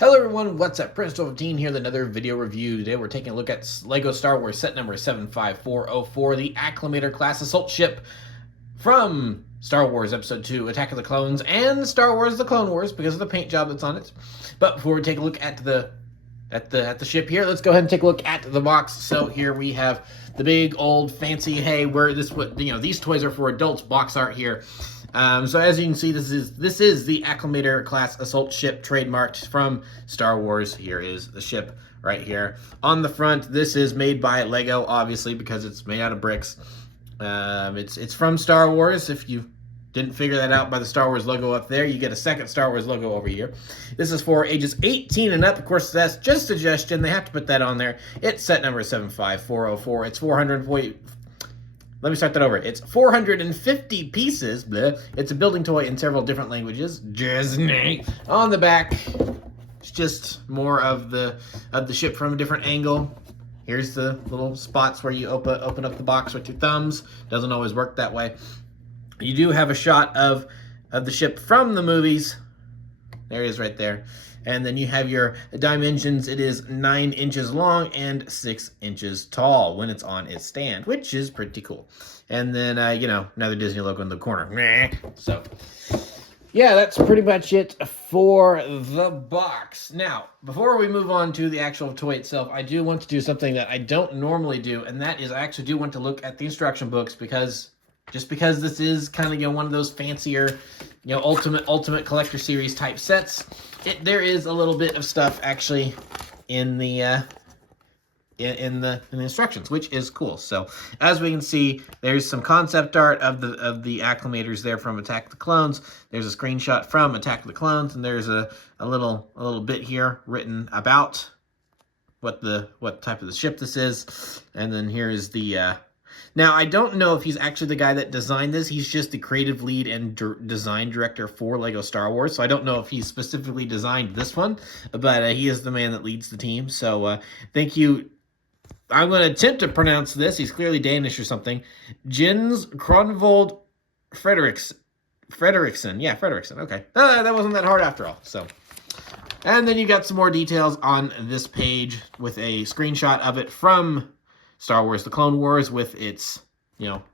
Hello everyone, what's up? Prince1215 here with another video review. Today we're taking a look at LEGO Star Wars set number 75404, the Acclamator-Class assault ship from Star Wars Episode 2, Attack of the Clones, and Star Wars The Clone Wars because of the paint job that's on it. But before we take a look at the ship here, let's go ahead and take a look at the box. So here we have the big old fancy, hey, these toys are for adults box art here. So as you can see, this is the Acclamator-Class assault ship trademarked from Star Wars. Here is the ship right here. On the front, this is made by LEGO, obviously, because it's made out of bricks. It's from Star Wars. If you didn't figure that out by the Star Wars logo up there, you get a second Star Wars logo over here. This is for ages 18 and up. Of course, that's just a suggestion. They have to put that on there. It's set number 75404. It's 440... Let me start that over. It's 450 pieces. Bleh. It's a building toy in several different languages. Disney. On the back, it's just more of the ship from a different angle. Here's the little spots where you open up the box with your thumbs. Doesn't always work that way. You do have a shot of the ship from the movies. There it is right there. And then you have your dimensions. It is 9 inches long and 6 inches tall when it's on its stand, which is pretty cool. And then, another Disney logo in the corner. So, yeah, that's pretty much it for the box. Now, before we move on to the actual toy itself, I do want to do something that I don't normally do, and that is I actually do want to look at the instruction books because this is kind of one of those fancier, ultimate collector series type sets. There is a little bit of stuff actually in the instructions, which is cool. So as we can see, there's some concept art of the acclamators there from Attack of the Clones. There's a screenshot from Attack of the Clones, and there's a little bit here written about what type of the ship this is. And then here is the now, I don't know if he's actually the guy that designed this. He's just the creative lead and design director for LEGO Star Wars. So I don't know if he specifically designed this one, but he is the man that leads the team. So thank you. I'm going to attempt to pronounce this. He's clearly Danish or something. Jens Kronvold Frederiksen. Yeah, Frederiksen. Okay. That wasn't that hard after all. So, and then you got some more details on this page with a screenshot of it from Star Wars The Clone Wars with its,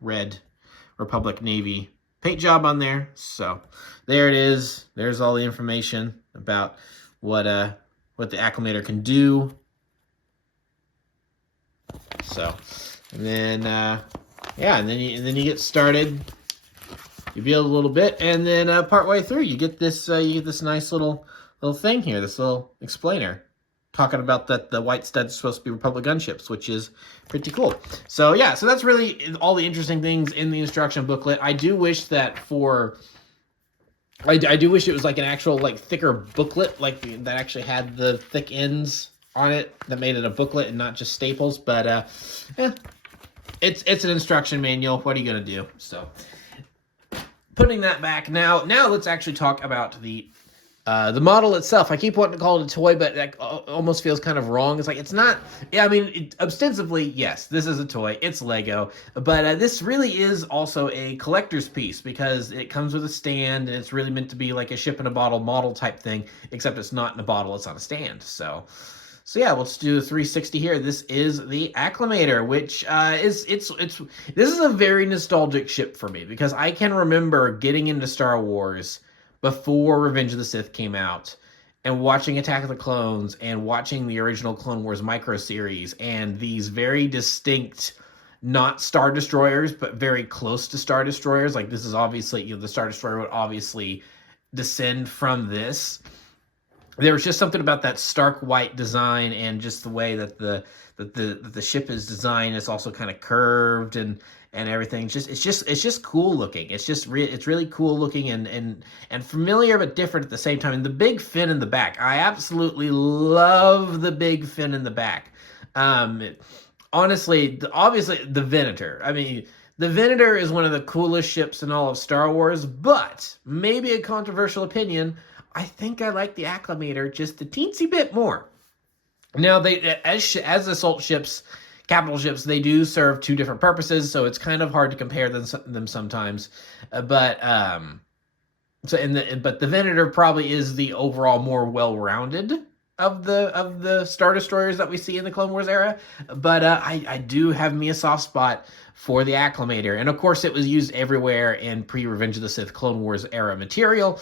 red Republic Navy paint job on there. So there it is. There's all the information about what the Acclamator can do. So, and then and then you get started. You build a little bit, and then partway through you get this nice little thing here, this little explainer, talking about that the white studs supposed to be Republic gunships, which is pretty cool. So yeah, so that's really all the interesting things in the instruction booklet. I do wish that I do wish it was like an actual thicker booklet, that actually had the thick ends on it that made it a booklet and not just staples. But it's an instruction manual. What are you gonna do? So putting that back now let's actually talk about the model itself. I keep wanting to call it a toy, but that almost feels kind of wrong. It's like, it's not. Yeah, I mean, ostensibly, yes, this is a toy. It's Lego. But this really is also a collector's piece because it comes with a stand, and it's really meant to be like a ship-in-a-bottle model type thing, except it's not in a bottle. It's on a stand. So yeah, let's do the 360 here. This is the Acclamator, which this is a very nostalgic ship for me because I can remember getting into Star Wars before Revenge of the Sith came out and watching Attack of the Clones and watching the original Clone Wars micro series and these very distinct, not Star Destroyers, but very close to Star Destroyers. Like, this is obviously, the Star Destroyer would obviously descend from this. There was just something about that stark white design and just the way that the ship is designed. It's also kind of curved and everything. It's just cool looking. It's really cool looking and familiar but different at the same time. And the big fin in the back, I absolutely love the big fin in the back. Honestly, obviously the Venator. I mean, the Venator is one of the coolest ships in all of Star Wars, but maybe a controversial opinion, I think I like the Acclamator just a teensy bit more. Now, they as assault ships, capital ships, they do serve two different purposes, so it's kind of hard to compare them sometimes. But the Venator probably is the overall more well-rounded of the Star Destroyers that we see in the Clone Wars era, but I do have me a soft spot for the Acclamator, and of course it was used everywhere in pre-Revenge of the Sith Clone Wars era material.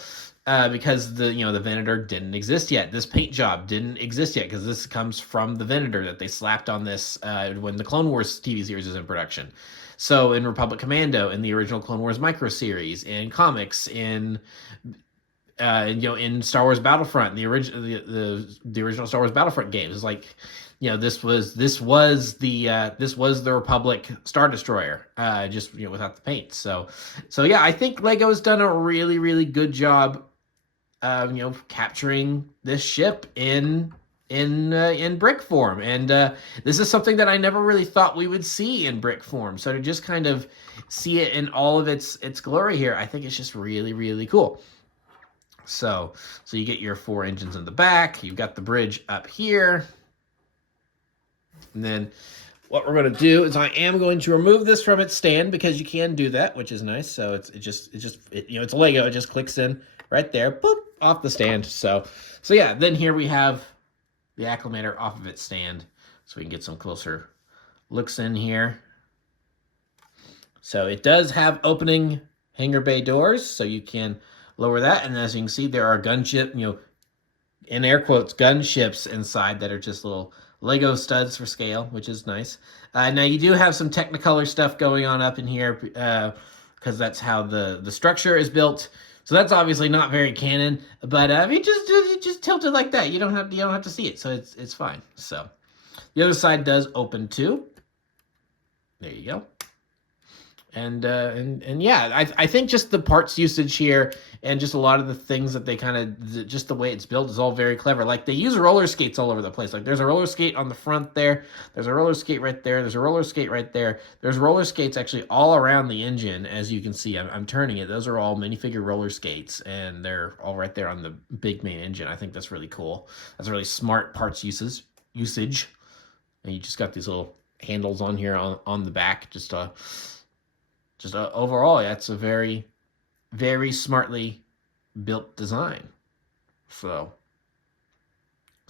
Because the Venator didn't exist yet. This paint job didn't exist yet because this comes from the Venator that they slapped on this when the Clone Wars TV series is in production. So in Republic Commando, in the original Clone Wars micro series, in comics, in Star Wars Battlefront, the original Star Wars Battlefront games, like, this was the Republic Star Destroyer, just without the paint. So yeah, I think Lego's done a really, really good job, capturing this ship in brick form, and this is something that I never really thought we would see in brick form. So to just kind of see it in all of its glory here, I think it's just really, really cool. So you get your 4 engines in the back. You've got the bridge up here. And then what we're going to do is I am going to remove this from its stand, because you can do that, which is nice. So it's a Lego. It just clicks in right there, boop, off the stand. So yeah, then here we have the Acclamator off of its stand, so we can get some closer looks in here. So it does have opening hangar bay doors, so you can lower that, and as you can see, there are gunship, in air quotes, gunships inside that are just little Lego studs for scale, which is nice. Now you do have some Technicolor stuff going on up in here, because that's how the structure is built. So that's obviously not very canon, but if you just tilt it like that, you don't have to see it, so it's fine. So the other side does open too. There you go. And yeah, I think just the parts usage here and just a lot of the things that they just the way it's built is all very clever. Like, they use roller skates all over the place. Like, there's a roller skate on the front there. There's a roller skate right there. There's a roller skate right there. There's roller skates actually all around the engine, as you can see. I'm turning it. Those are all minifigure roller skates, and they're all right there on the big main engine. I think that's really cool. That's a really smart parts usage. And you just got these little handles on here on the back, just overall, that's a very, very smartly built design. So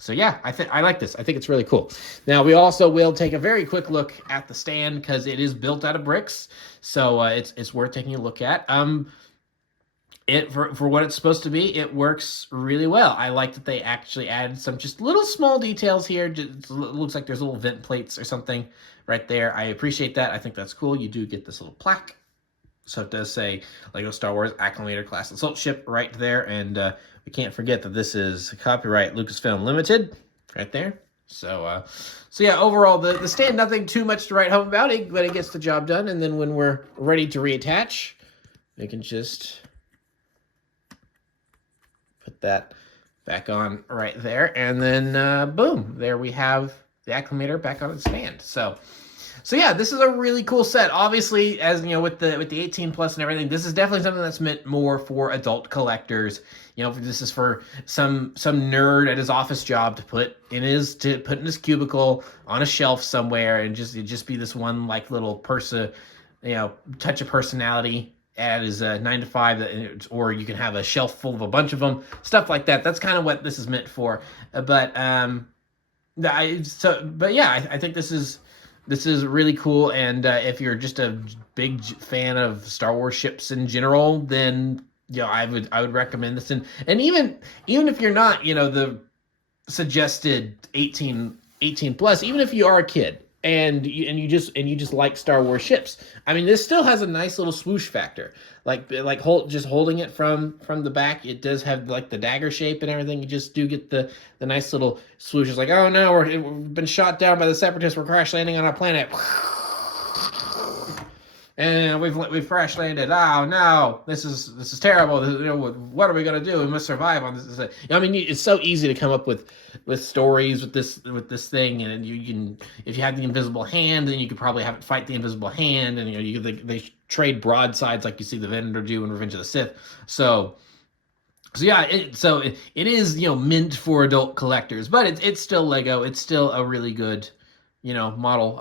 yeah, I like this. I think it's really cool. Now, we also will take a very quick look at the stand, because it is built out of bricks, so it's worth taking a look at. For what it's supposed to be, it works really well. I like that they actually added some just little small details here. It looks like there's little vent plates or something right there. I appreciate that. I think that's cool. You do get this little plaque. So it does say Lego Star Wars Acclamator-Class Assault Ship right there. And we can't forget that this is copyright Lucasfilm Limited right there. So yeah, overall, the stand, nothing too much to write home about it, but it gets the job done. And then when we're ready to reattach, we can just put that back on right there. And then, boom, there we have the Acclamator back on its stand. So yeah, this is a really cool set. Obviously, as with the 18 plus and everything, this is definitely something that's meant more for adult collectors. This is for some nerd at his office job to put in his cubicle on a shelf somewhere, and just be this one like little touch of personality at his 9 to 5, or you can have a shelf full of a bunch of them, stuff like that. That's kind of what this is meant for. But yeah, I think this is really cool, and if you're just a big fan of Star Wars ships in general, then I would recommend this. And even if you're not, the suggested 18 plus, even if you are a kid and you just like Star Wars ships, I mean, this still has a nice little swoosh factor. Just holding it from the back, it does have like the dagger shape and everything. You just do get the nice little swoosh. It's like, oh no, we've been shot down by the Separatists. We're crash landing on our planet, and we've crash landed. Oh no, this is terrible. What are we gonna do? We must survive on this. I mean, it's so easy to come up with stories with this thing, and you can, if you have the invisible hand, then you could probably have it fight the invisible hand, and they trade broadsides like you see the Venator do in Revenge of the Sith. So yeah, it is meant for adult collectors, but it's still Lego. It's still a really good model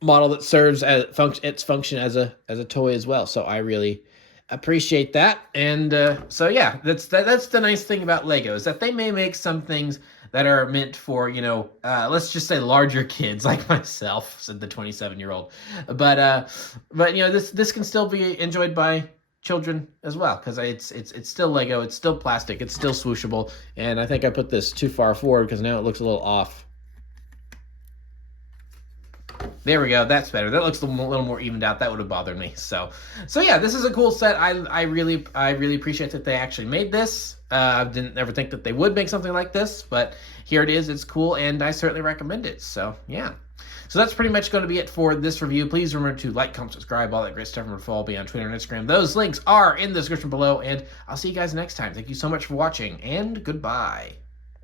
that serves its function as a toy as well. So I really Appreciate that. And so yeah, that's the nice thing about Lego, is that they may make some things that are meant for, let's just say larger kids like myself, said the 27-year-old. But this can still be enjoyed by children as well, because it's still Lego, it's still plastic, it's still swooshable. And I think I put this too far forward because now it looks a little off. There we go. That's better. That looks a little more evened out. That would have bothered me. So yeah, this is a cool set. I really appreciate that they actually made this. I didn't ever think that they would make something like this, but here it is. It's cool, and I certainly recommend it. So yeah. So that's pretty much going to be it for this review. Please remember to like, comment, subscribe, all that great stuff. Remember to follow me on Twitter and Instagram. Those links are in the description below, and I'll see you guys next time. Thank you so much for watching, and goodbye.